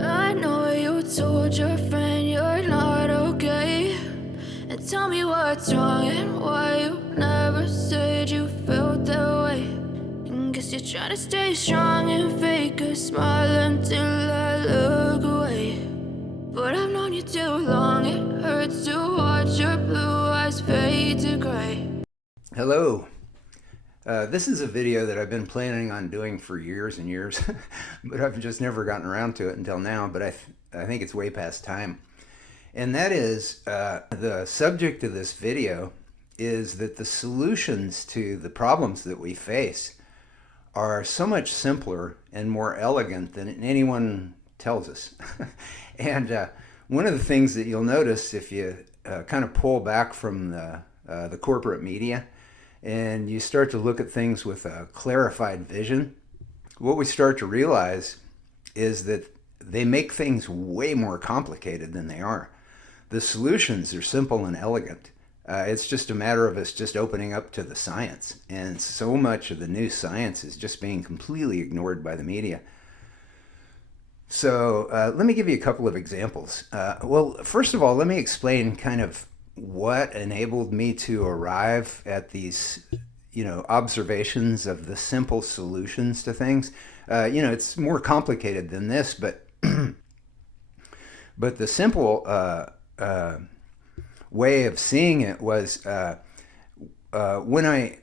I know you told your friend you're not okay, and tell me what's wrong and why you never said you felt that way. And guess you're trying to stay strong and fake a smile until I look away. But I've known you too long, it hurts to watch your blue eyes fade to gray. Hello. This is a video that I've been planning on doing for years and years, but I've just never gotten around to it until now, but I think it's way past time. And that is, the subject of this video is that the solutions to the problems that we face are so much simpler and more elegant than anyone tells us. And one of the things that you'll notice if you kind of pull back from the corporate media and you start to look at things with a clarified vision, what we start to realize is that they make things way more complicated than they are. The solutions are simple and elegant. It's just a matter of us just opening up to the science. And so much of the new science is just being completely ignored by the media. So let me give you a couple of examples. Well, first of all, let me explain kind of what enabled me to arrive at these, observations of the simple solutions to things. It's more complicated than this, but but the simple way of seeing it was when I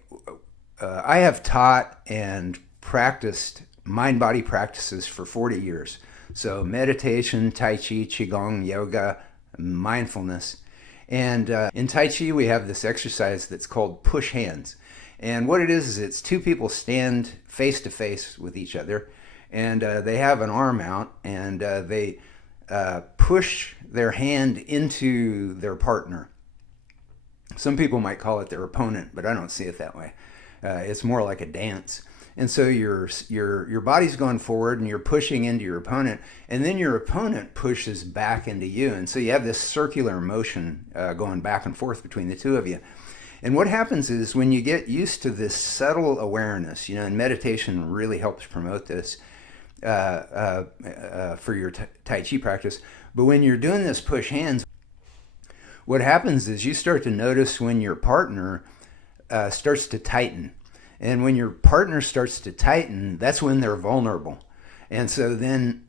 have taught and practiced mind-body practices for 40 years. So meditation, Tai Chi, Qigong, yoga, mindfulness. And in Tai Chi, we have this exercise that's called push hands. And what it is it's two people stand face to face with each other, and they have an arm out, and they push their hand into their partner. Some people might call it their opponent, but I don't see it that way. It's more like a dance. And so your body's going forward and you're pushing into your opponent, and then your opponent pushes back into you. And so you have this circular motion going back and forth between the two of you. And what happens is when you get used to this subtle awareness, and meditation really helps promote this for your Tai Chi practice. But when you're doing this push hands, what happens is you start to notice when your partner starts to tighten. And when your partner starts to tighten, that's when they're vulnerable. And so then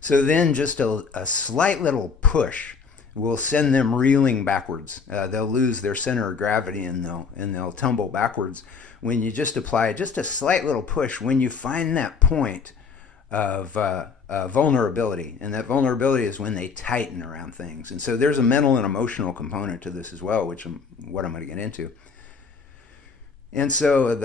just a slight little push will send them reeling backwards. They'll lose their center of gravity and they'll tumble backwards. When you just apply just a slight little push, when you find that point of vulnerability, and that vulnerability is when they tighten around things. And so there's a mental and emotional component to this as well, which what I'm going to get into. And so,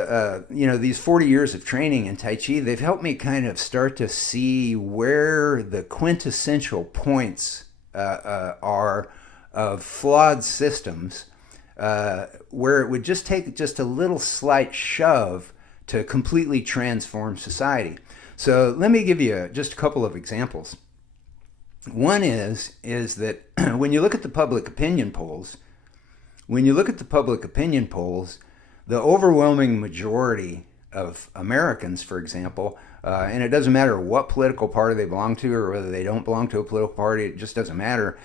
these 40 years of training in Tai Chi, they've helped me kind of start to see where the quintessential points are of flawed systems, where it would just take just a little slight shove to completely transform society. So let me give you just a couple of examples. One is that when you look at the public opinion polls, the overwhelming majority of Americans, for example, and it doesn't matter what political party they belong to or whether they don't belong to a political party, it just doesn't matter.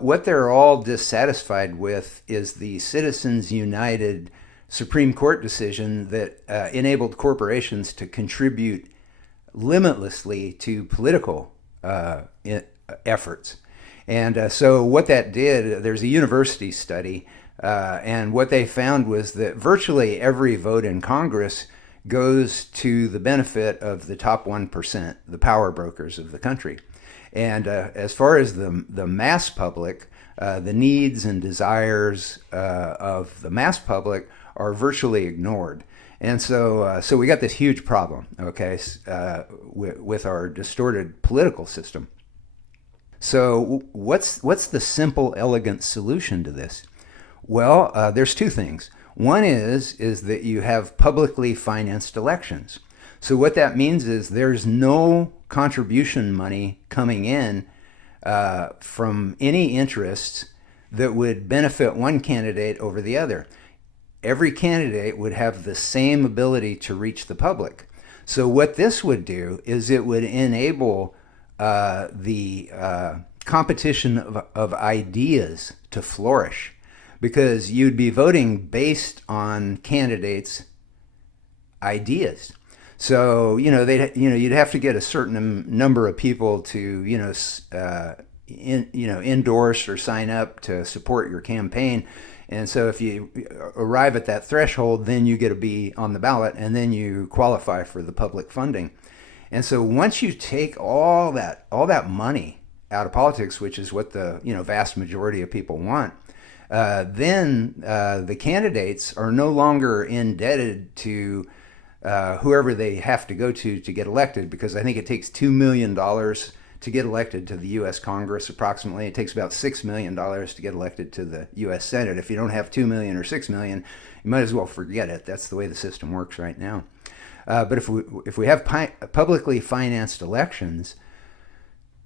What they're all dissatisfied with is the Citizens United Supreme Court decision that enabled corporations to contribute limitlessly to political efforts. And so what that did, there's a university study, and what they found was that virtually every vote in Congress goes to the benefit of the top 1%, the power brokers of the country. And as far as the mass public, the needs and desires of the mass public are virtually ignored. And so we got this huge problem, okay, with our distorted political system. So what's the simple, elegant solution to this? Well, there's two things. One is that you have publicly financed elections. So what that means is there's no contribution money coming in from any interests that would benefit one candidate over the other. Every candidate would have the same ability to reach the public. So what this would do is it would enable the competition of ideas to flourish, because you'd be voting based on candidates' ideas. So you'd have to get a certain number of people to endorse or sign up to support your campaign. And so if you arrive at that threshold, then you get to be on the ballot, and then you qualify for the public funding. And so once you take all that money out of politics, which is what the vast majority of people want, then the candidates are no longer indebted to whoever they have to go to get elected, because I think it takes $2 million to get elected to the U.S. Congress approximately. It takes about $6 million to get elected to the U.S. Senate. If you don't have $2 million or $6 million, you might as well forget it. That's the way the system works right now. But if we have publicly financed elections,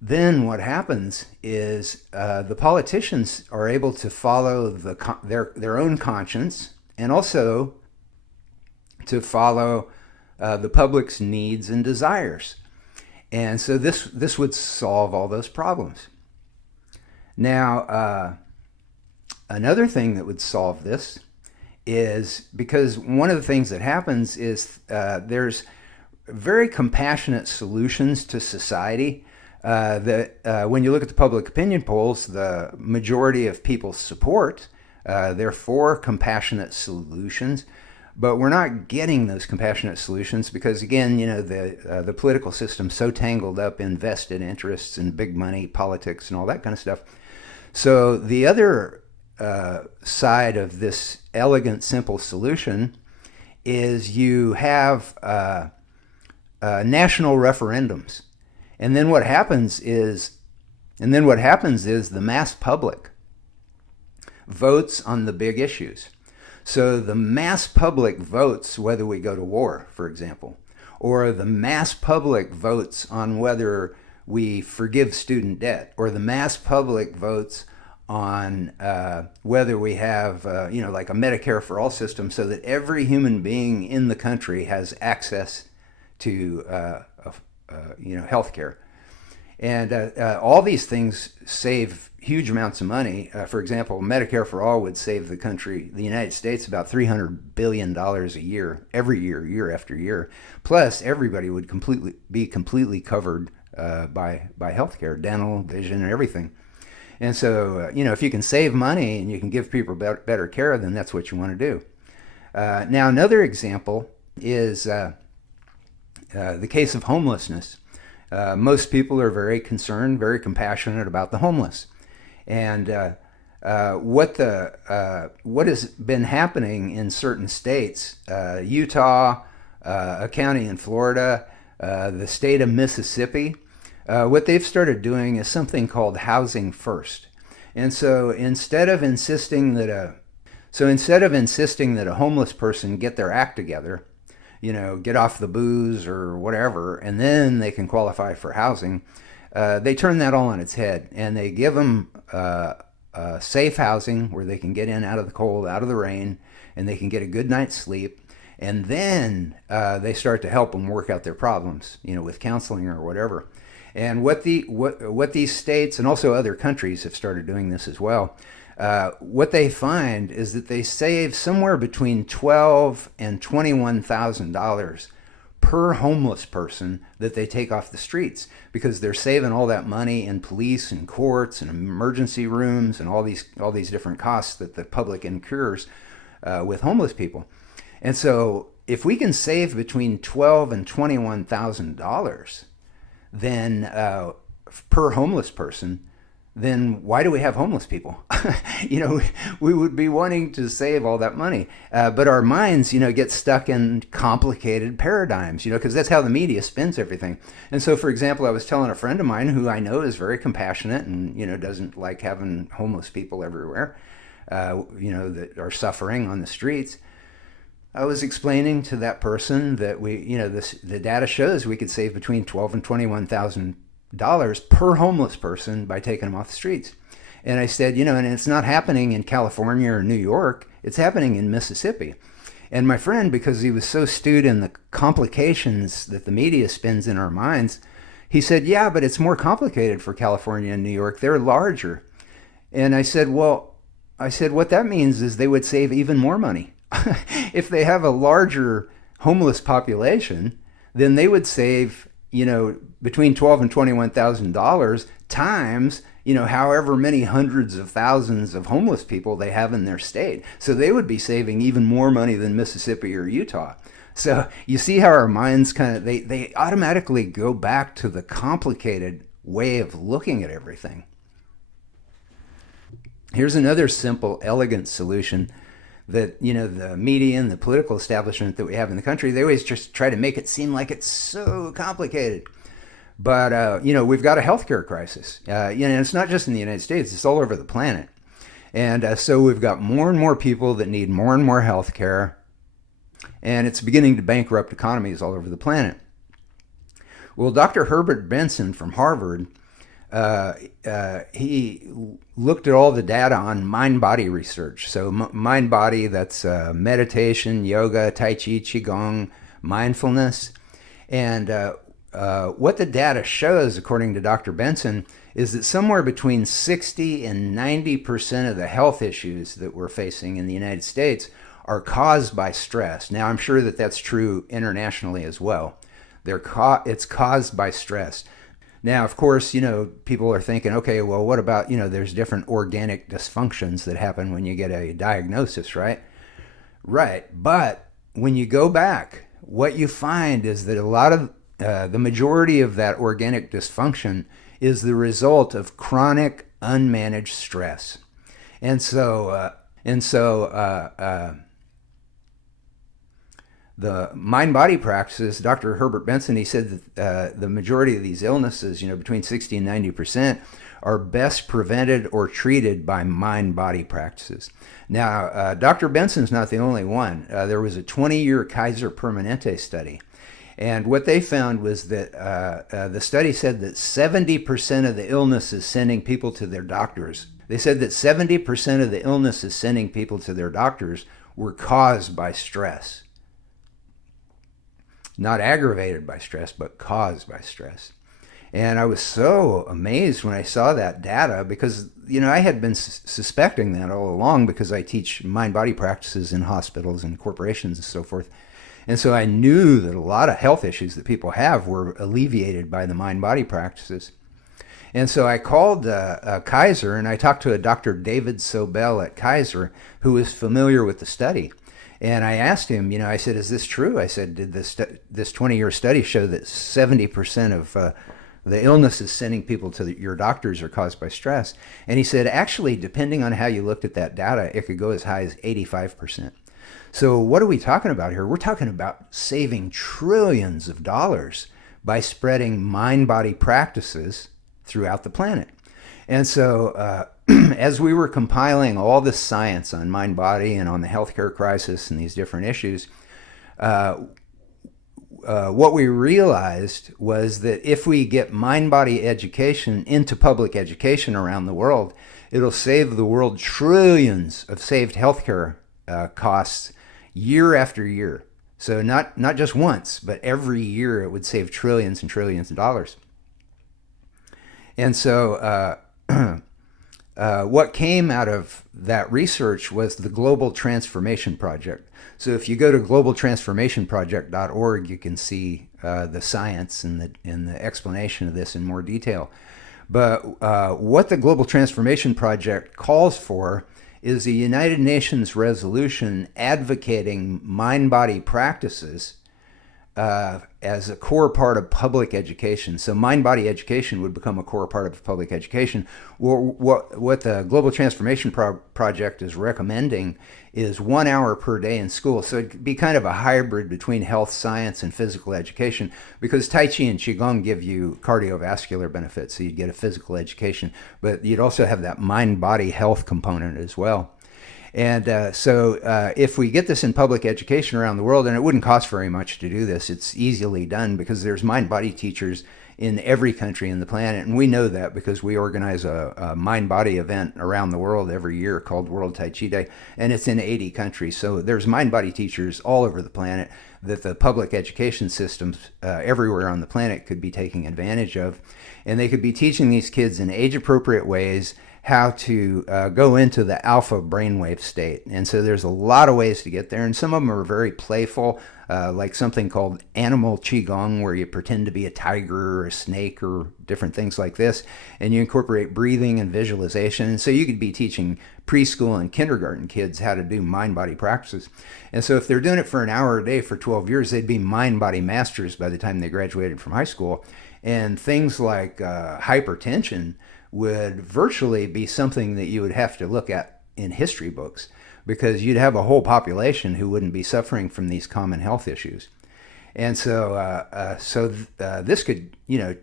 then what happens is the politicians are able to follow their own conscience, and also to follow the public's needs and desires. And so this would solve all those problems. Now, another thing that would solve this is, because one of the things that happens is there's very compassionate solutions to society that when you look at the public opinion polls, the majority of people support. They're for compassionate solutions. But we're not getting those compassionate solutions because, again, the political system's so tangled up in vested interests and big money politics and all that kind of stuff. So the other side of this elegant, simple solution is you have national referendums, and then what happens is the mass public votes on the big issues. So the mass public votes whether we go to war, for example, or the mass public votes on whether we forgive student debt, or the mass public votes on whether we have, like a Medicare for all system, so that every human being in the country has access to, health care. And all these things save huge amounts of money. For example, Medicare for all would save the United States, about $300 billion a year, every year, year after year. Plus, everybody would be completely covered by healthcare, dental, vision, and everything. And so, if you can save money and you can give people better care, then that's what you want to do. Now, another example is the case of homelessness. Most people are very concerned, very compassionate about the homeless. And what has been happening in certain states, Utah, a county in Florida, the state of Mississippi, what they've started doing is something called housing first. And so instead of insisting that a homeless person get their act together, get off the booze or whatever, and then they can qualify for housing, they turn that all on its head, and they give them safe housing where they can get in out of the cold, out of the rain, and they can get a good night's sleep. And then they start to help them work out their problems, with counseling or whatever. And what these states and also other countries have started doing this as well. What they find is that they save somewhere between $12,000 and $21,000 per homeless person that they take off the streets, because they're saving all that money in police and courts and emergency rooms and all these different costs that the public incurs with homeless people. And so if we can save between $12,000 and $21,000 then per homeless person, then why do we have homeless people? we would be wanting to save all that money. But our minds, get stuck in complicated paradigms, because that's how the media spins everything. And so, for example, I was telling a friend of mine who I know is very compassionate and, doesn't like having homeless people everywhere, that are suffering on the streets. I was explaining to that person that the data shows we could save between $12,000 and $21,000 per homeless person by taking them off the streets. And I said, and it's not happening in California or New York, it's happening in Mississippi. And my friend, because he was so stewed in the complications that the media spins in our minds, he said, yeah, but it's more complicated for California and New York. They're larger. And I said, what that means is they would save even more money. If they have a larger homeless population, then they would save, between $12,000 and $21,000 times, however many hundreds of thousands of homeless people they have in their state. So they would be saving even more money than Mississippi or Utah. So you see how our minds they automatically go back to the complicated way of looking at everything. Here's another simple, elegant solution that, the media and the political establishment that we have in the country, they always just try to make it seem like it's so complicated. But, we've got a healthcare crisis. It's not just in the United States, it's all over the planet. And so we've got more and more people that need more and more healthcare, and it's beginning to bankrupt economies all over the planet. Well, Dr. Herbert Benson from Harvard, he looked at all the data on mind-body research. So mind-body, that's meditation, yoga, tai chi, qigong, mindfulness. And what the data shows, according to Dr. Benson, is that somewhere between 60 and 90% of the health issues that we're facing in the United States are caused by stress. Now, I'm sure that that's true internationally as well. It's caused by stress. Now, of course, people are thinking, okay, well, what about, there's different organic dysfunctions that happen when you get a diagnosis, right? Right. But when you go back, what you find is that a lot of the majority of that organic dysfunction is the result of chronic, unmanaged stress. And so the mind-body practices, Dr. Herbert Benson, he said that the majority of these illnesses, between 60 and 90%, are best prevented or treated by mind-body practices. Now, Dr. Benson's not the only one. There was a 20-year Kaiser Permanente study. And what they found was that the study said that 70% of the illnesses sending people to their doctors, they said that 70% of the illnesses sending people to their doctors were caused by stress. Not aggravated by stress, but caused by stress. And I was so amazed when I saw that data because, I had been suspecting that all along because I teach mind-body practices in hospitals and corporations and so forth. And so I knew that a lot of health issues that people have were alleviated by the mind-body practices. And so I called Kaiser and I talked to a Dr. David Sobel at Kaiser who was familiar with the study. And I asked him, I said, is this true? I said, did this 20-year study show that 70% of the illnesses sending people to your doctors are caused by stress? And he said, actually, depending on how you looked at that data, it could go as high as 85%. So what are we talking about here? We're talking about saving trillions of dollars by spreading mind-body practices throughout the planet. And so as we were compiling all this science on mind-body and on the healthcare crisis and these different issues, what we realized was that if we get mind-body education into public education around the world, it'll save the world trillions of saved healthcare costs year after year. So not just once, but every year it would save trillions and trillions of dollars. And so what came out of that research was the Global Transformation Project. So if you go to globaltransformationproject.org, you can see the science and the explanation of this in more detail. But what the Global Transformation Project calls for is a United Nations resolution advocating mind-body practices as a core part of public education. So mind-body education would become a core part of public education. What the Global Transformation Project is recommending is 1 hour per day in school. So it'd be kind of a hybrid between health science and physical education, because Tai Chi and Qigong give you cardiovascular benefits, so you'd get a physical education, but you'd also have that mind-body health component as well. And so if we get this in public education around the world, and it wouldn't cost very much to do this, it's easily done because there's mind-body teachers in every country in the planet. And we know that because we organize a mind-body event around the world every year called World Tai Chi Day, and it's in 80 countries. So there's mind-body teachers all over the planet that the public education systems everywhere on the planet could be taking advantage of. And they could be teaching these kids in age-appropriate ways how to go into the alpha brainwave state. And so there's a lot of ways to get there, and some of them are very playful, like something called animal qigong, where you pretend to be a tiger or a snake or different things like this, and you incorporate breathing and visualization. And so you could be teaching preschool and kindergarten kids how to do mind-body practices. And so if they're doing it for an hour a day for 12 years, they'd be mind-body masters by the time they graduated from high school. And things like hypertension would virtually be something that you would have to look at in history books, because you'd have a whole population who wouldn't be suffering from these common health issues. And so this could,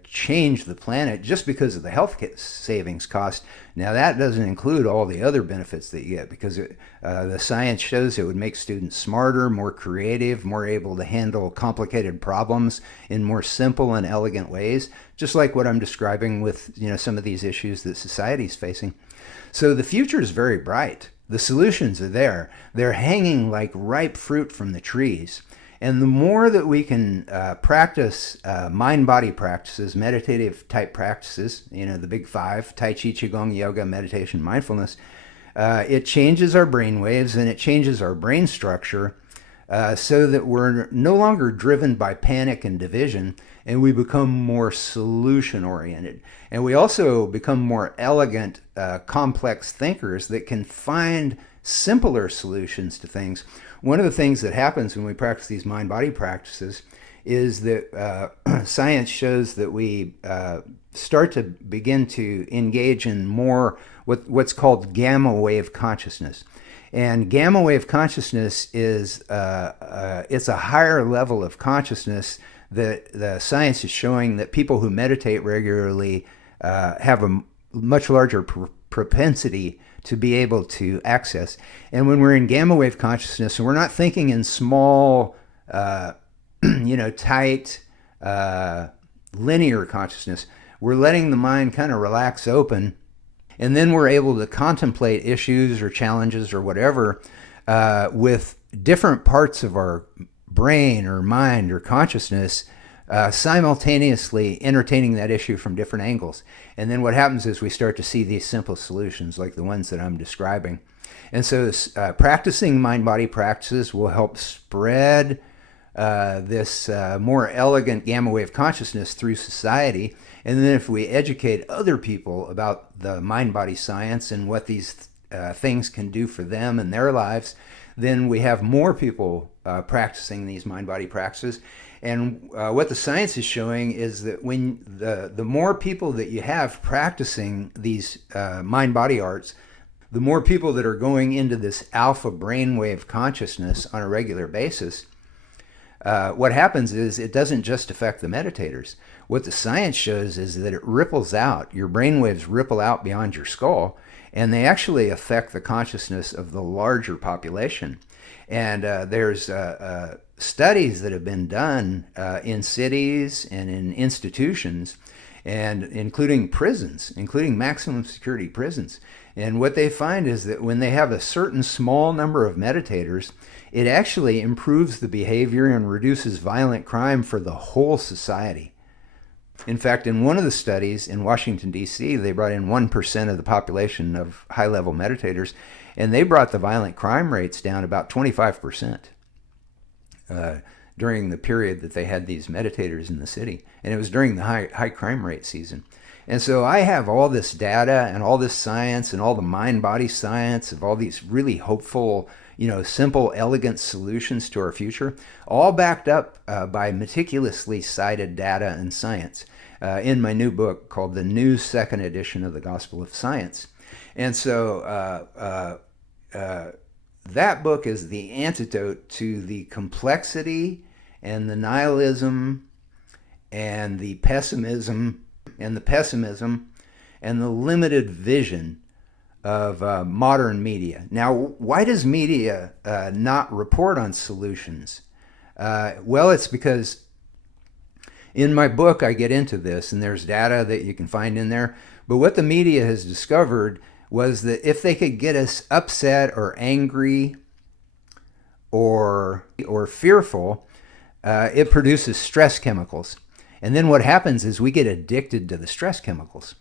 change the planet just because of the health savings cost. Now, that doesn't include all the other benefits that you get, because the science shows it would make students smarter, more creative, more able to handle complicated problems in more simple and elegant ways, just like what I'm describing with, some of these issues that society is facing. So the future is very bright. The solutions are there. They're hanging like ripe fruit from the trees. And the more that we can practice mind-body practices, meditative type practices, the big five, Tai Chi, Qigong, yoga, meditation, mindfulness, it changes our brain waves and it changes our brain structure so that we're no longer driven by panic and division, and we become more solution-oriented. And we also become more elegant, complex thinkers that can find simpler solutions to things. One of the things that happens when we practice these mind-body practices is that science shows that we start to begin to engage in more what's called gamma wave consciousness. And gamma wave consciousness is it's a higher level of consciousness that the science is showing that people who meditate regularly have a much larger propensity to be able to access. And when we're in gamma wave consciousness, and we're not thinking in small, tight, linear consciousness, we're letting the mind kind of relax open, and then we're able to contemplate issues or challenges or whatever with different parts of our brain or mind or consciousness simultaneously entertaining that issue from different angles. And then what happens is we start to see these simple solutions like the ones that I'm describing. And so practicing mind-body practices will help spread this more elegant gamma wave consciousness through society. And then if we educate other people about the mind-body science and what these things can do for them and their lives, then we have more people practicing these mind-body practices. And what the science is showing is that when the more people that you have practicing these mind-body arts, the more people that are going into this alpha brainwave consciousness on a regular basis, what happens is it doesn't just affect the meditators. What the science shows is that it ripples out. Your brainwaves ripple out beyond your skull, and they actually affect the consciousness of the larger population. And there's studies that have been done in cities and in institutions, and including prisons, including maximum security prisons. And what they find is that when they have a certain small number of meditators, it actually improves the behavior and reduces violent crime for the whole society. In fact, in one of the studies in Washington, D.C., they brought in 1% of the population of high-level meditators, and they brought the violent crime rates down about 25% during the period that they had these meditators in the city. And it was during the high crime rate season. And so I have all this data and all this science and all the mind-body science of all these really hopeful, simple, elegant solutions to our future, all backed up by meticulously cited data and science in my new book called The New Second Edition of the Gospel of Science. And so that book is the antidote to the complexity and the nihilism and the pessimism and the limited vision of modern media. Now, why does media not report on solutions? Well, it's because in my book I get into this, and there's data that you can find in there. But what the media has discovered was that if they could get us upset or angry or fearful, it produces stress chemicals. And then what happens is we get addicted to the stress chemicals.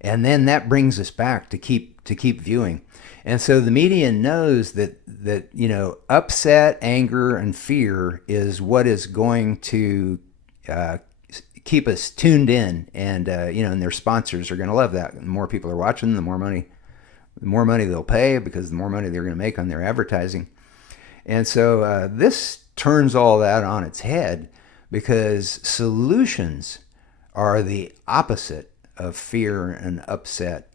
And then that brings us back to keep viewing. And so the media knows that upset, anger, and fear is what is going to keep us tuned in, and and their sponsors are going to love that. The more people are watching, the more money they'll pay, because the more money they're going to make on their advertising. And so this turns all that on its head, because solutions are the opposite of fear and upset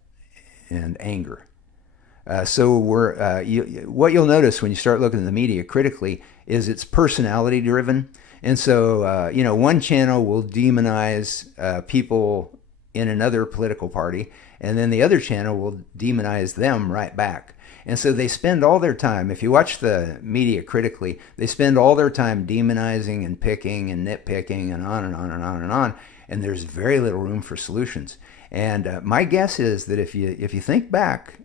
and anger. So what you'll notice when you start looking at the media critically is it's personality driven. And so, one channel will demonize people in another political party, and then the other channel will demonize them right back. And so they spend all their time, if you watch the media critically, they spend all their time demonizing and picking and nitpicking and on and on and on and on. And there's very little room for solutions. And my guess is that if you think back,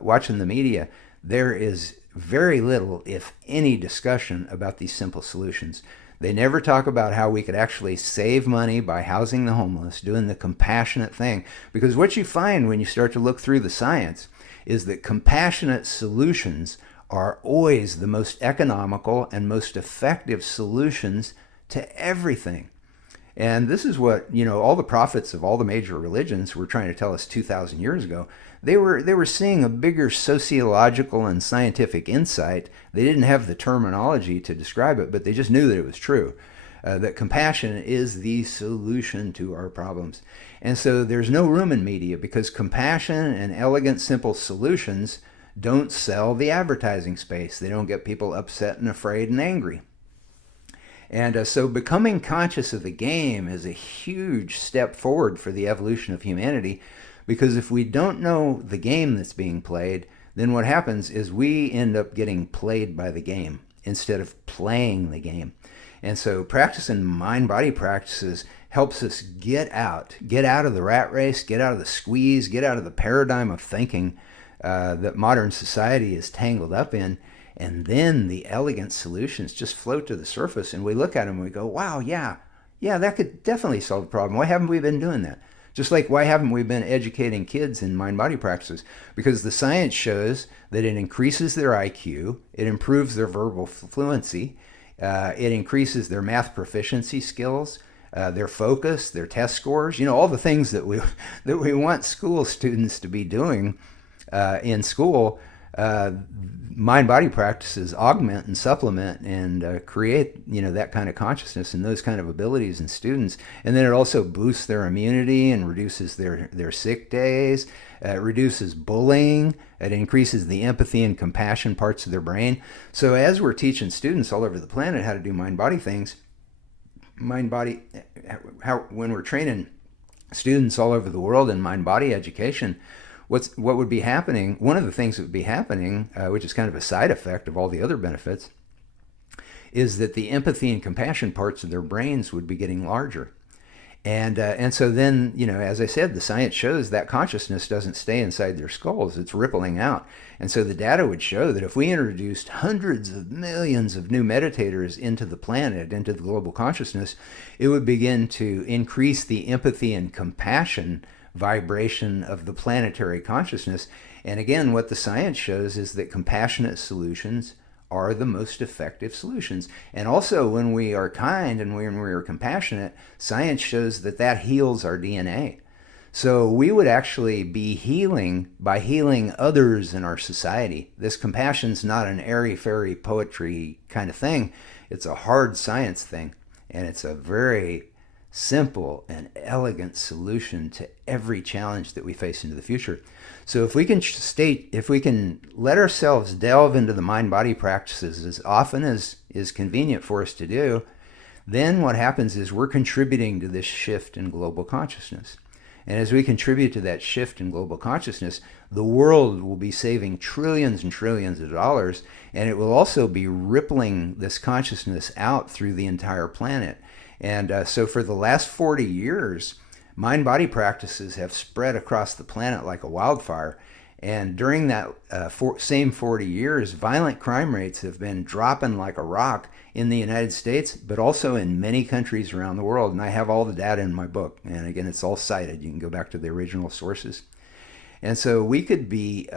watching the media, there is very little, if any, discussion about these simple solutions. They never talk about how we could actually save money by housing the homeless, doing the compassionate thing. Because what you find when you start to look through the science is that compassionate solutions are always the most economical and most effective solutions to everything. And this is what, all the prophets of all the major religions were trying to tell us 2,000 years ago. They were seeing a bigger sociological and scientific insight. They didn't have the terminology to describe it, but they just knew that it was true, that compassion is the solution to our problems. And so there's no room in media, because compassion and elegant, simple solutions don't sell the advertising space. They don't get people upset and afraid and angry. And so becoming conscious of the game is a huge step forward for the evolution of humanity, because if we don't know the game that's being played, then what happens is we end up getting played by the game instead of playing the game. And so practicing mind-body practices helps us get out of the rat race, get out of the squeeze, get out of the paradigm of thinking that modern society is tangled up in. And then the elegant solutions just float to the surface, and we look at them and we go, wow, yeah, that could definitely solve the problem. Why haven't we been doing that? Just like, why haven't we been educating kids in mind-body practices? Because the science shows that it increases their IQ, it improves their verbal fluency, it increases their math proficiency skills, their focus, their test scores, all the things that we want school students to be doing in school. Mind-body practices augment and supplement and create, that kind of consciousness and those kind of abilities in students. And then it also boosts their immunity and reduces their sick days. It reduces bullying. It increases the empathy and compassion parts of their brain. So as we're teaching students all over the planet how to do mind-body things, when we're training students all over the world in mind-body education, what would be happening, one of the things that would be happening, which is kind of a side effect of all the other benefits, is that the empathy and compassion parts of their brains would be getting larger. And so then, as I said, the science shows that consciousness doesn't stay inside their skulls. It's rippling out. And so the data would show that if we introduced hundreds of millions of new meditators into the planet, into the global consciousness, it would begin to increase the empathy and compassion vibration of the planetary consciousness. And again, what the science shows is that compassionate solutions are the most effective solutions. And also, when we are kind and when we are compassionate, science shows that heals our DNA. So we would actually be healing by healing others in our society. This compassion's not an airy-fairy poetry kind of thing. It's a hard science thing. And it's a very simple and elegant solution to every challenge that we face into the future. So if we can let ourselves delve into the mind-body practices as often as is convenient for us to do, then what happens is we're contributing to this shift in global consciousness. And as we contribute to that shift in global consciousness, the world will be saving trillions and trillions of dollars, and it will also be rippling this consciousness out through the entire planet. And so for the last 40 years, mind-body practices have spread across the planet like a wildfire. And during that same 40 years, violent crime rates have been dropping like a rock in the United States, but also in many countries around the world. And I have all the data in my book. And again, it's all cited. You can go back to the original sources. And so we could be,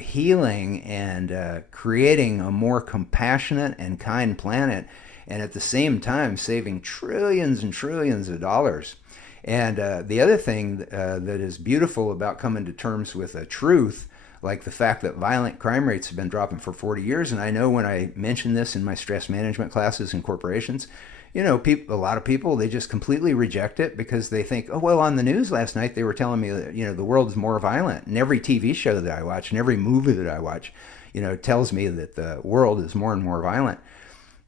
healing and creating a more compassionate and kind planet, and at the same time saving trillions and trillions of dollars. And the other thing that is beautiful about coming to terms with a truth, like the fact that violent crime rates have been dropping for 40 years, and I know when I mention this in my stress management classes in corporations, a lot of people, they just completely reject it because they think, oh, well, on the news last night, they were telling me that, the world is more violent. And every TV show that I watch and every movie that I watch, tells me that the world is more and more violent.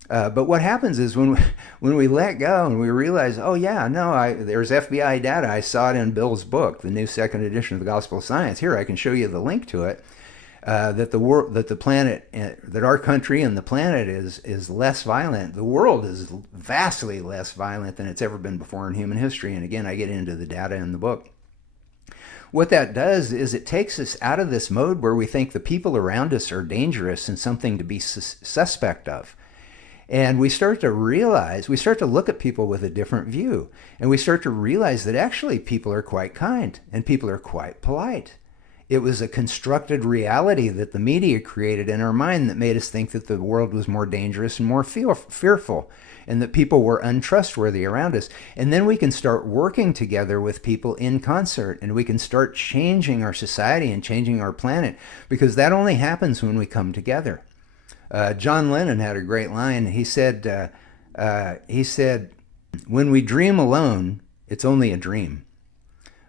But what happens is when we let go and we realize, oh yeah, no, there's FBI data. I saw it in Bill's book, the new second edition of the Gospel of Science. Here, I can show you the link to it. That the planet, that our country and the planet is less violent. The world is vastly less violent than it's ever been before in human history. And again, I get into the data in the book. What that does is it takes us out of this mode where we think the people around us are dangerous and something to be suspect of. And we start to look at people with a different view. And we start to realize that actually people are quite kind and people are quite polite. It was a constructed reality that the media created in our mind that made us think that the world was more dangerous and more fearful, and that people were untrustworthy around us. And then we can start working together with people in concert, and we can start changing our society and changing our planet, because that only happens when we come together. John Lennon had a great line. He said, when we dream alone, it's only a dream.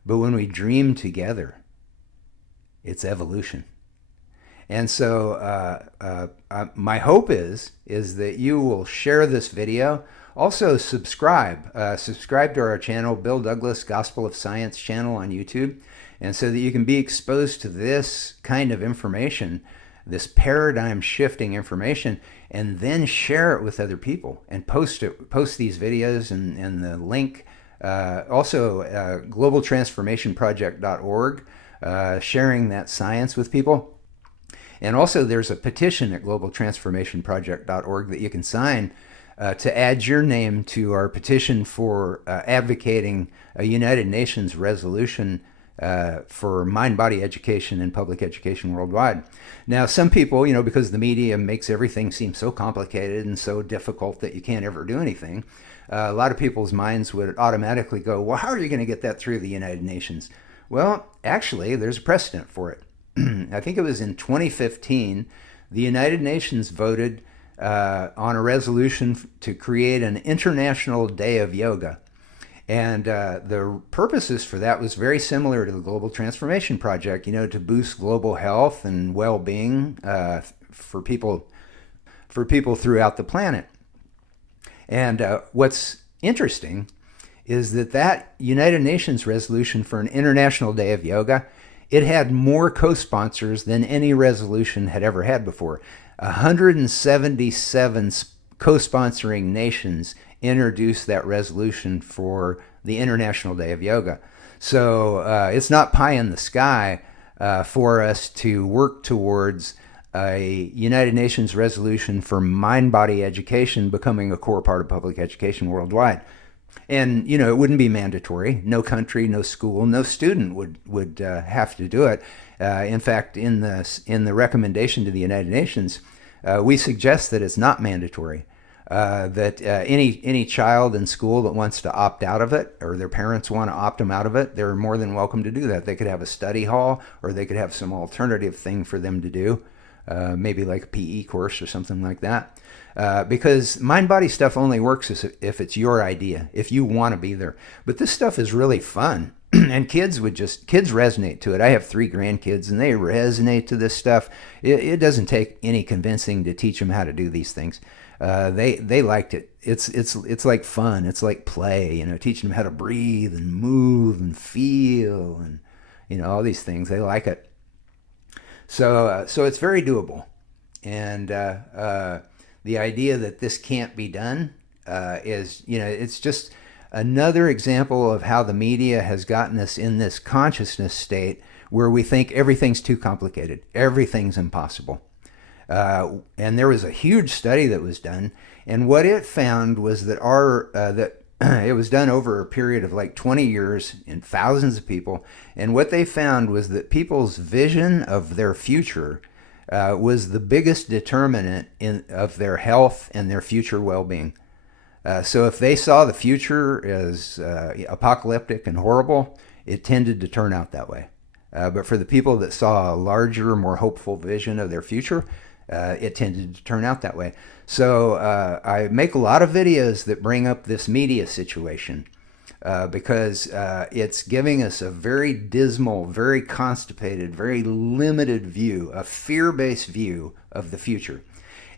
But when we dream together, it's evolution. And so my hope is that you will share this video. Also subscribe to our channel, Bill Douglas Gospel of Science channel on YouTube, and so that you can be exposed to this kind of information, this paradigm shifting information, and then share it with other people and post these videos and the link. Also globaltransformationproject.org, sharing that science with people. And also there's a petition at globaltransformationproject.org that you can sign to add your name to our petition for advocating a United Nations resolution for mind-body education and public education worldwide. Now, some people, because the media makes everything seem so complicated and so difficult that you can't ever do anything, a lot of people's minds would automatically go, well, how are you going to get that through the United Nations? Well, actually, there's a precedent for it. I think it was in 2015, the United Nations voted on a resolution to create an International Day of Yoga. And the purposes for that was very similar to the Global Transformation Project, to boost global health and well-being for people throughout the planet. And what's interesting is that United Nations resolution for an International Day of Yoga, it had more co-sponsors than any resolution had ever had before. 177 co-sponsoring nations introduced that resolution for the International Day of Yoga. So it's not pie in the sky for us to work towards a United Nations resolution for mind-body education becoming a core part of public education worldwide. And, it wouldn't be mandatory. No country, no school, no student would have to do it. In fact, in the recommendation to the United Nations, we suggest that it's not mandatory. that any child in school that wants to opt out of it, or their parents want to opt them out of it, they're more than welcome to do that. They could have a study hall, or they could have some alternative thing for them to do, maybe like a PE course or something like that. Because mind-body stuff only works if it's your idea, if you want to be there. But this stuff is really fun. And kids resonate to it. I have 3 grandkids, and they resonate to this stuff. It doesn't take any convincing to teach them how to do these things. They liked it. It's like fun. It's like play. Teaching them how to breathe and move and feel and all these things. They like it. So it's very doable. And the idea that this can't be done is it's just another example of how the media has gotten us in this consciousness state where we think everything's too complicated, everything's impossible. And there was a huge study that was done, and what it found was that it was done over a period of like 20 years in thousands of people, and what they found was that people's vision of their future was the biggest determinant of their health and their future well-being. So if they saw the future as apocalyptic and horrible, it tended to turn out that way. But for the people that saw a larger, more hopeful vision of their future, it tended to turn out that way. So I make a lot of videos that bring up this media situation because it's giving us a very dismal, very constipated, very limited view, a fear-based view of the future.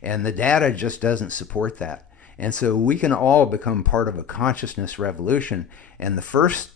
And the data just doesn't support that. And so we can all become part of a consciousness revolution. And the first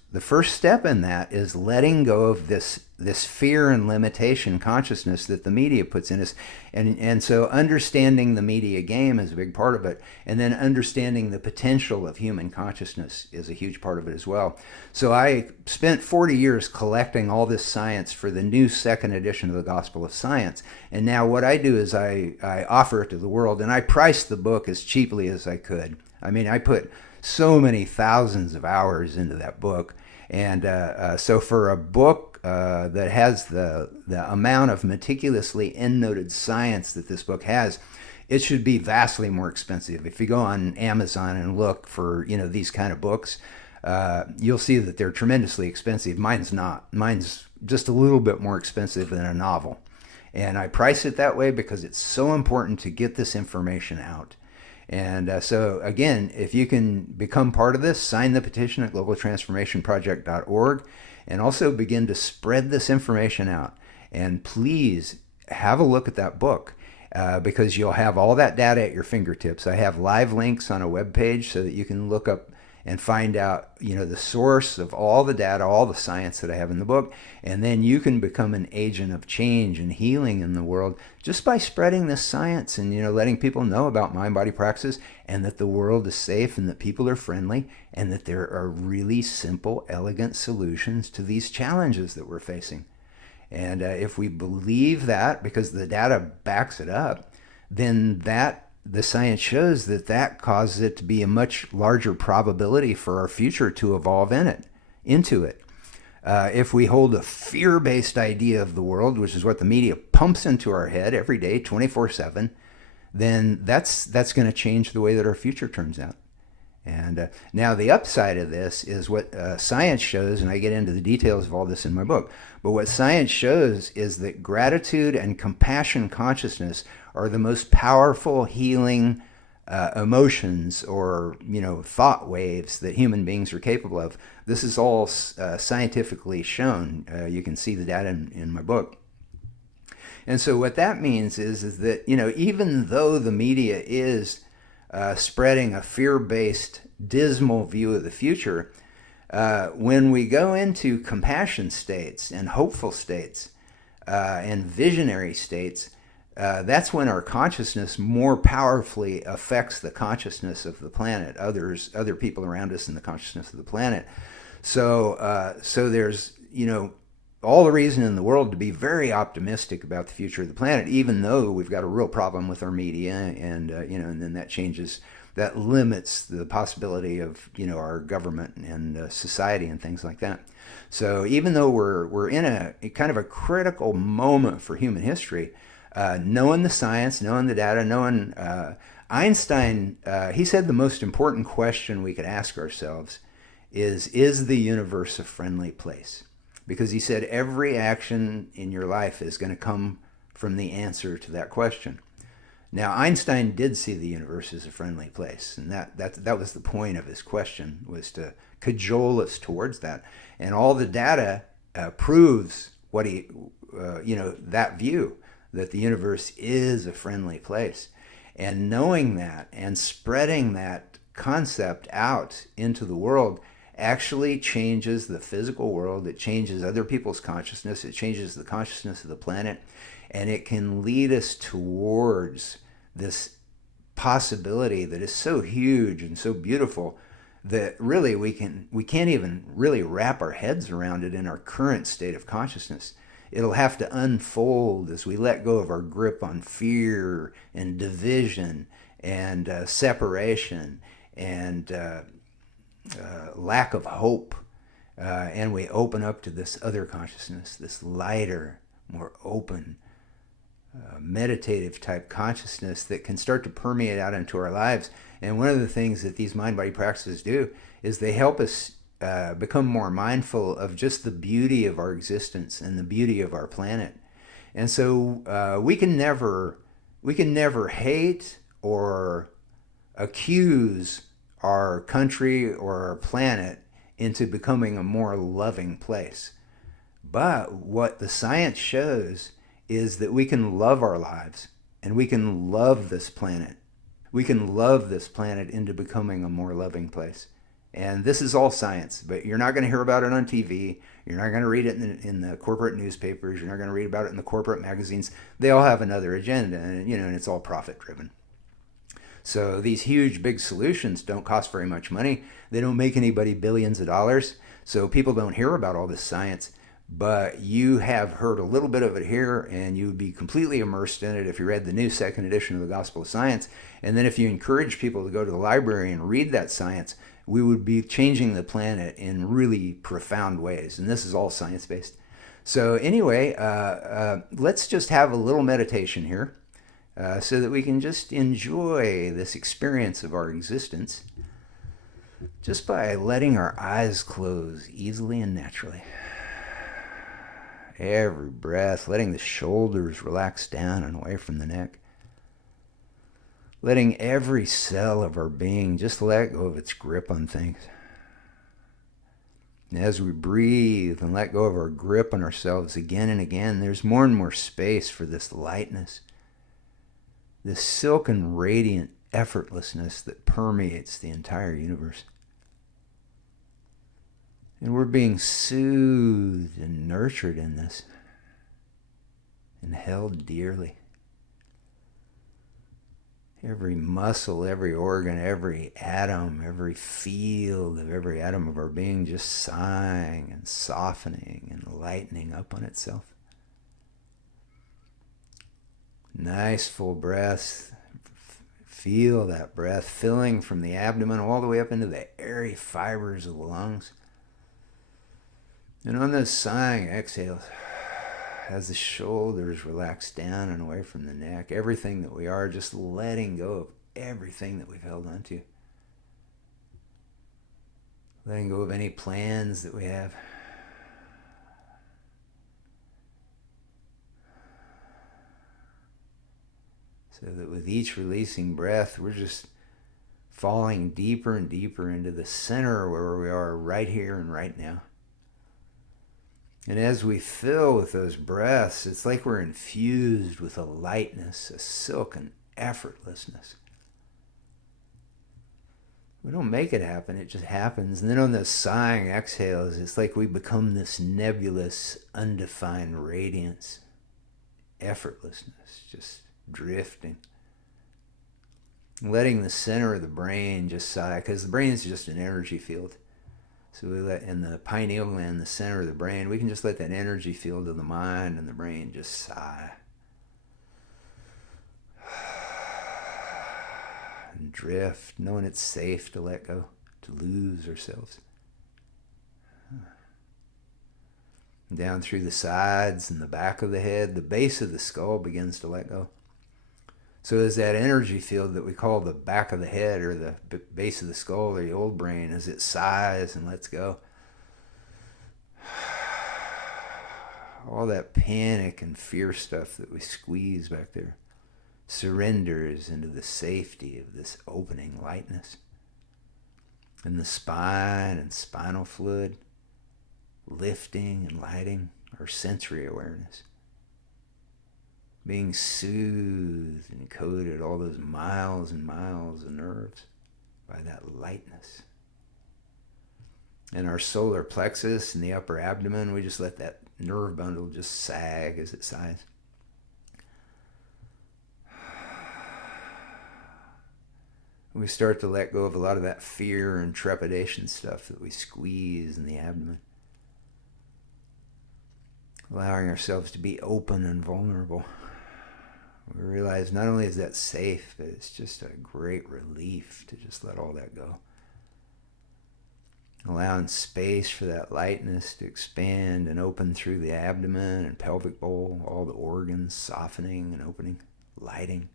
step in that is letting go of this fear and limitation consciousness that the media puts in us. And so understanding the media game is a big part of it. And then understanding the potential of human consciousness is a huge part of it as well. So I spent 40 years collecting all this science for the new 2nd edition of the Gospel of Science. And now what I do is I offer it to the world, and I price the book as cheaply as I could. I mean, I put so many thousands of hours into that book. And so for a book that has the amount of meticulously endnoted science that this book has, it should be vastly more expensive. If you go on Amazon and look for these kind of books, you'll see that they're tremendously expensive. Mine's not. Mine's just a little bit more expensive than a novel. And I price it that way because it's so important to get this information out. And so again, if you can become part of this, sign the petition at globaltransformationproject.org and also begin to spread this information out. And please have a look at that book because you'll have all that data at your fingertips. I have live links on a web page so that you can look up and find out, the source of all the data, all the science that I have in the book. And then you can become an agent of change and healing in the world just by spreading this science and, letting people know about mind-body practices and that the world is safe and that people are friendly and that there are really simple, elegant solutions to these challenges that we're facing. And if we believe that, because the data backs it up, then the science shows that causes it to be a much larger probability for our future to evolve into it. If we hold a fear-based idea of the world, which is what the media pumps into our head every day, 24/7, then that's going to change the way that our future turns out. And now the upside of this is what science shows, and I get into the details of all this in my book, but what science shows is that gratitude and compassion consciousness are the most powerful healing emotions or thought waves that human beings are capable of. This is all scientifically shown. You can see the data in my book. And so what that means is that even though the media is spreading a fear-based, dismal view of the future, when we go into compassion states and hopeful states and visionary states, that's when our consciousness more powerfully affects the consciousness of the planet, other people around us, and the consciousness of the planet. So there's all the reason in the world to be very optimistic about the future of the planet, even though we've got a real problem with our media, and and then that limits the possibility of our government and society and things like that. So even though we're in a kind of a critical moment for human history, knowing the science, knowing the data, knowing Einstein, he said the most important question we could ask ourselves is the universe a friendly place? Because he said every action in your life is going to come from the answer to that question. Now, Einstein did see the universe as a friendly place, and that was the point of his question, was to cajole us towards that. And all the data proves what that view, that the universe is a friendly place. And knowing that and spreading that concept out into the world actually changes the physical world. It changes other people's consciousness. It changes the consciousness of the planet. And it can lead us towards this possibility that is so huge and so beautiful that really we can't even really wrap our heads around it in our current state of consciousness. It'll have to unfold as we let go of our grip on fear and division and separation and lack of hope. And we open up to this other consciousness, this lighter, more open, meditative type consciousness that can start to permeate out into our lives. And one of the things that these mind-body practices do is they help us become more mindful of just the beauty of our existence and the beauty of our planet. And so we can never hate or accuse our country or our planet into becoming a more loving place. But what the science shows is that we can love our lives and we can love this planet. We can love this planet into becoming a more loving place. And this is all science, but you're not going to hear about it on TV. You're not going to read it in the corporate newspapers. You're not going to read about it in the corporate magazines. They all have another agenda, and it's all profit driven. So these huge, big solutions don't cost very much money. They don't make anybody billions of dollars. So people don't hear about all this science. But you have heard a little bit of it here, and you would be completely immersed in it if you read the new second edition of the Gospel of Science. And then if you encourage people to go to the library and read that science, we would be changing the planet in really profound ways. And this is all science-based. So anyway, let's just have a little meditation here so that we can just enjoy this experience of our existence just by letting our eyes close easily and naturally. Every breath, letting the shoulders relax down and away from the neck. Letting every cell of our being just let go of its grip on things. And as we breathe and let go of our grip on ourselves again and again, there's more and more space for this lightness, this silken, radiant effortlessness that permeates the entire universe. And we're being soothed and nurtured in this and held dearly. Every muscle, every organ, every atom, every field of every atom of our being just sighing and softening and lightening up on itself. Nice full breath. Feel that breath filling from the abdomen all the way up into the airy fibers of the lungs. And on those sighing exhales, as the shoulders relax down and away from the neck, everything that we are, just letting go of everything that we've held onto. Letting go of any plans that we have. So that with each releasing breath, we're just falling deeper and deeper into the center where we are right here and right now. And as we fill with those breaths, it's like we're infused with a lightness, a silken effortlessness. We don't make it happen, it just happens. And then on those sighing exhales, it's like we become this nebulous, undefined radiance, effortlessness, just drifting. Letting the center of the brain just sigh, because the brain is just an energy field. So we let, in the pineal gland, the center of the brain, we can just let that energy field of the mind and the brain just sigh. And drift, knowing it's safe to let go, to lose ourselves. Down through the sides and the back of the head, the base of the skull begins to let go. So as that energy field that we call the back of the head or the base of the skull or the old brain, as it sighs and lets go, all that panic and fear stuff that we squeeze back there surrenders into the safety of this opening lightness. And the spine and spinal fluid lifting and lighting our sensory awareness, being soothed and coated, all those miles and miles of nerves, by that lightness. And our solar plexus and the upper abdomen, we just let that nerve bundle just sag as it sighs. We start to let go of a lot of that fear and trepidation stuff that we squeeze in the abdomen, allowing ourselves to be open and vulnerable. We realize not only is that safe, but it's just a great relief to just let all that go. Allowing space for that lightness to expand and open through the abdomen and pelvic bowl, all the organs softening and opening, lighting.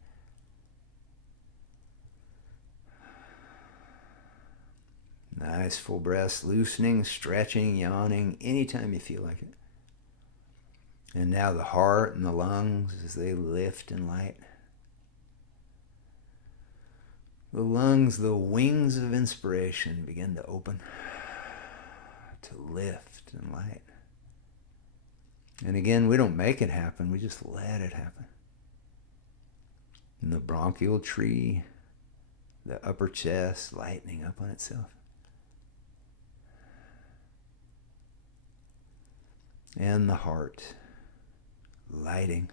Nice full breaths, loosening, stretching, yawning, anytime you feel like it. And now the heart and the lungs as they lift and light. The lungs, the wings of inspiration, begin to open, to lift and light. And again, we don't make it happen, we just let it happen. And the bronchial tree, the upper chest lightening up on itself. And the heart lighting,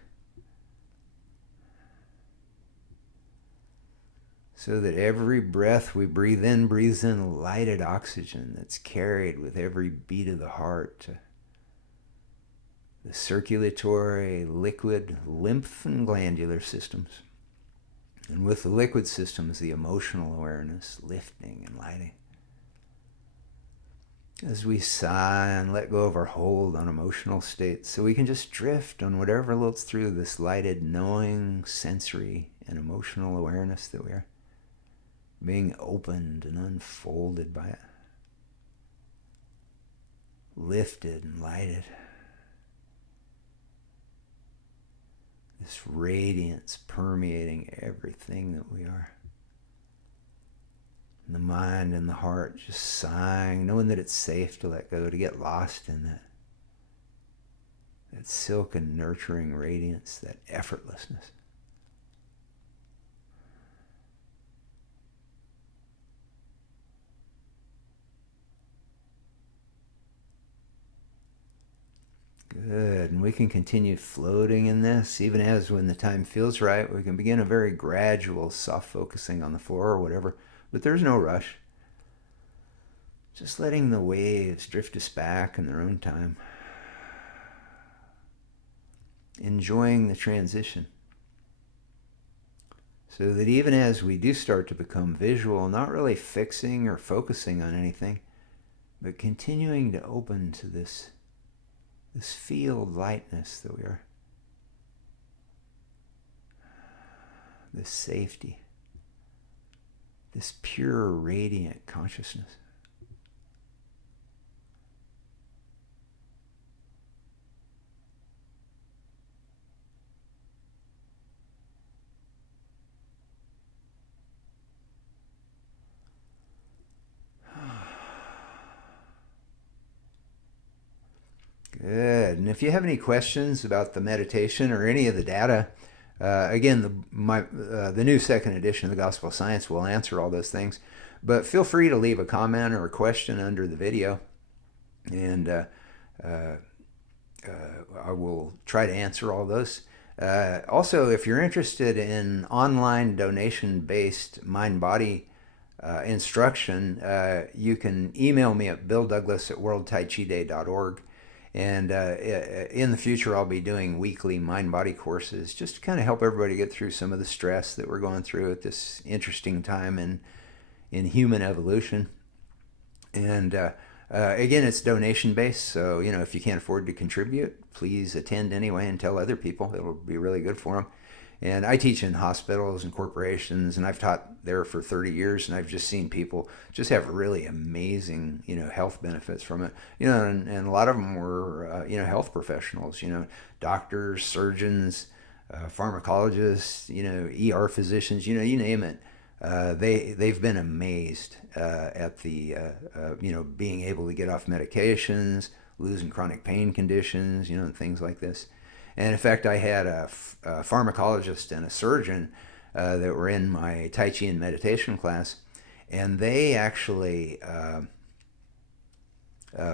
so that every breath we breathe in breathes in lighted oxygen that's carried with every beat of the heart to the circulatory, liquid, lymph and glandular systems. And with the liquid systems, the emotional awareness lifting and lighting. As we sigh and let go of our hold on emotional states, so we can just drift on whatever lilts through this lighted, knowing, sensory, and emotional awareness that we are, being opened and unfolded by it, lifted and lighted. This radiance permeating everything that we are. The mind and the heart just sighing, knowing that it's safe to let go, to get lost in that silken, nurturing radiance, that effortlessness. Good, and we can continue floating in this, even as when the time feels right, we can begin a very gradual, soft focusing on the floor or whatever. But there's no rush. Just letting the waves drift us back in their own time. Enjoying the transition. So that even as we do start to become visual, not really fixing or focusing on anything, but continuing to open to this field lightness that we are. This safety. This pure, radiant consciousness. Good. And if you have any questions about the meditation or any of the data, again, the new second edition of the Gospel of Science will answer all those things. But feel free to leave a comment or a question under the video, and I will try to answer all those. Also, if you're interested in online donation-based mind-body instruction, you can email me at billdouglas@worldtaichiday.org. And in the future, I'll be doing weekly mind-body courses just to kind of help everybody get through some of the stress that we're going through at this interesting time in human evolution. And again, it's donation-based, so if you can't afford to contribute, please attend anyway and tell other people. It'll be really good for them. And I teach in hospitals and corporations, and I've taught there for 30 years, and I've just seen people just have really amazing, health benefits from it. And a lot of them were, health professionals, doctors, surgeons, pharmacologists, ER physicians, you name it. They've been amazed at the being able to get off medications, losing chronic pain conditions, and things like this. And in fact, I had a pharmacologist and a surgeon that were in my Tai Chi and meditation class, and they actually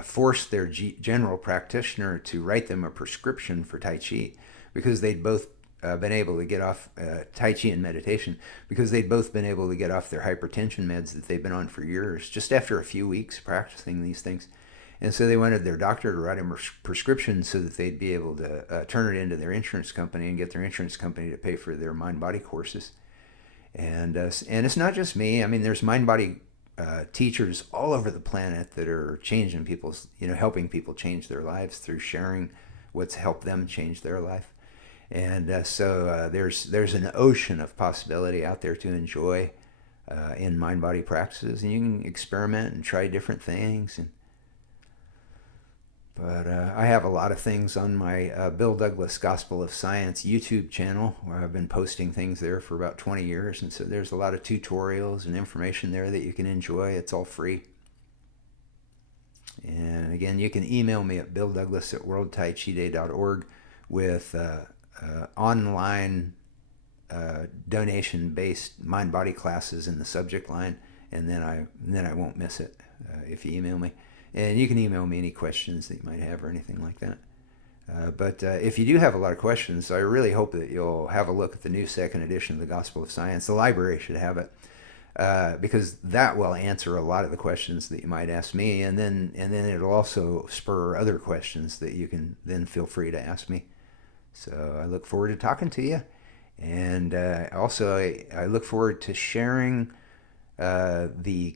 forced their general practitioner to write them a prescription for Tai Chi, because they'd both been able to get off Tai Chi and meditation, because they'd both been able to get off their hypertension meds that they've been on for years, just after a few weeks practicing these things. And so they wanted their doctor to write them a prescription so that they'd be able to turn it into their insurance company and get their insurance company to pay for their mind-body courses. And it's not just me. I mean, there's mind-body teachers all over the planet that are changing people's, helping people change their lives through sharing what's helped them change their life. And so there's an ocean of possibility out there to enjoy in mind-body practices, and you can experiment and try different things. But I have a lot of things on my Bill Douglas Gospel of Science YouTube channel, where I've been posting things there for about 20 years. And so there's a lot of tutorials and information there that you can enjoy. It's all free. And again, you can email me at billdouglas@worldtaichiday.org with online donation-based mind-body classes in the subject line, and then I won't miss it if you email me. And you can email me any questions that you might have or anything like that. But if you do have a lot of questions, I really hope that you'll have a look at the new second edition of the Gospel of Science. The library should have it, because that will answer a lot of the questions that you might ask me, and then it'll also spur other questions that you can then feel free to ask me. So I look forward to talking to you, and also I look forward to sharing the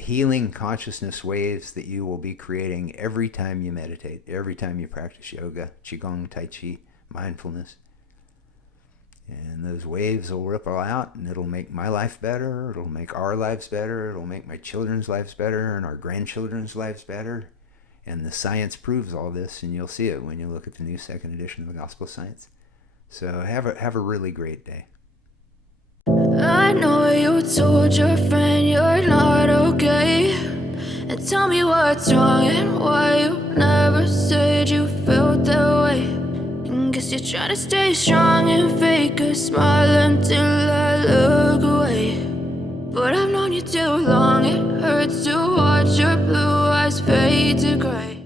healing consciousness waves that you will be creating every time you meditate, every time you practice yoga, qigong, tai chi, mindfulness. And those waves will ripple out, and it'll make my life better, it'll make our lives better, it'll make my children's lives better, and our grandchildren's lives better. And the science proves all this, and you'll see it when you look at the new second edition of the Gospel of Science. So have a really great day. I know you told your friend you're not okay, and tell me what's wrong and why you never said you felt that way. And guess you're trying to stay strong and fake a smile until I look away. But I've known you too long, it hurts to watch your blue eyes fade to gray.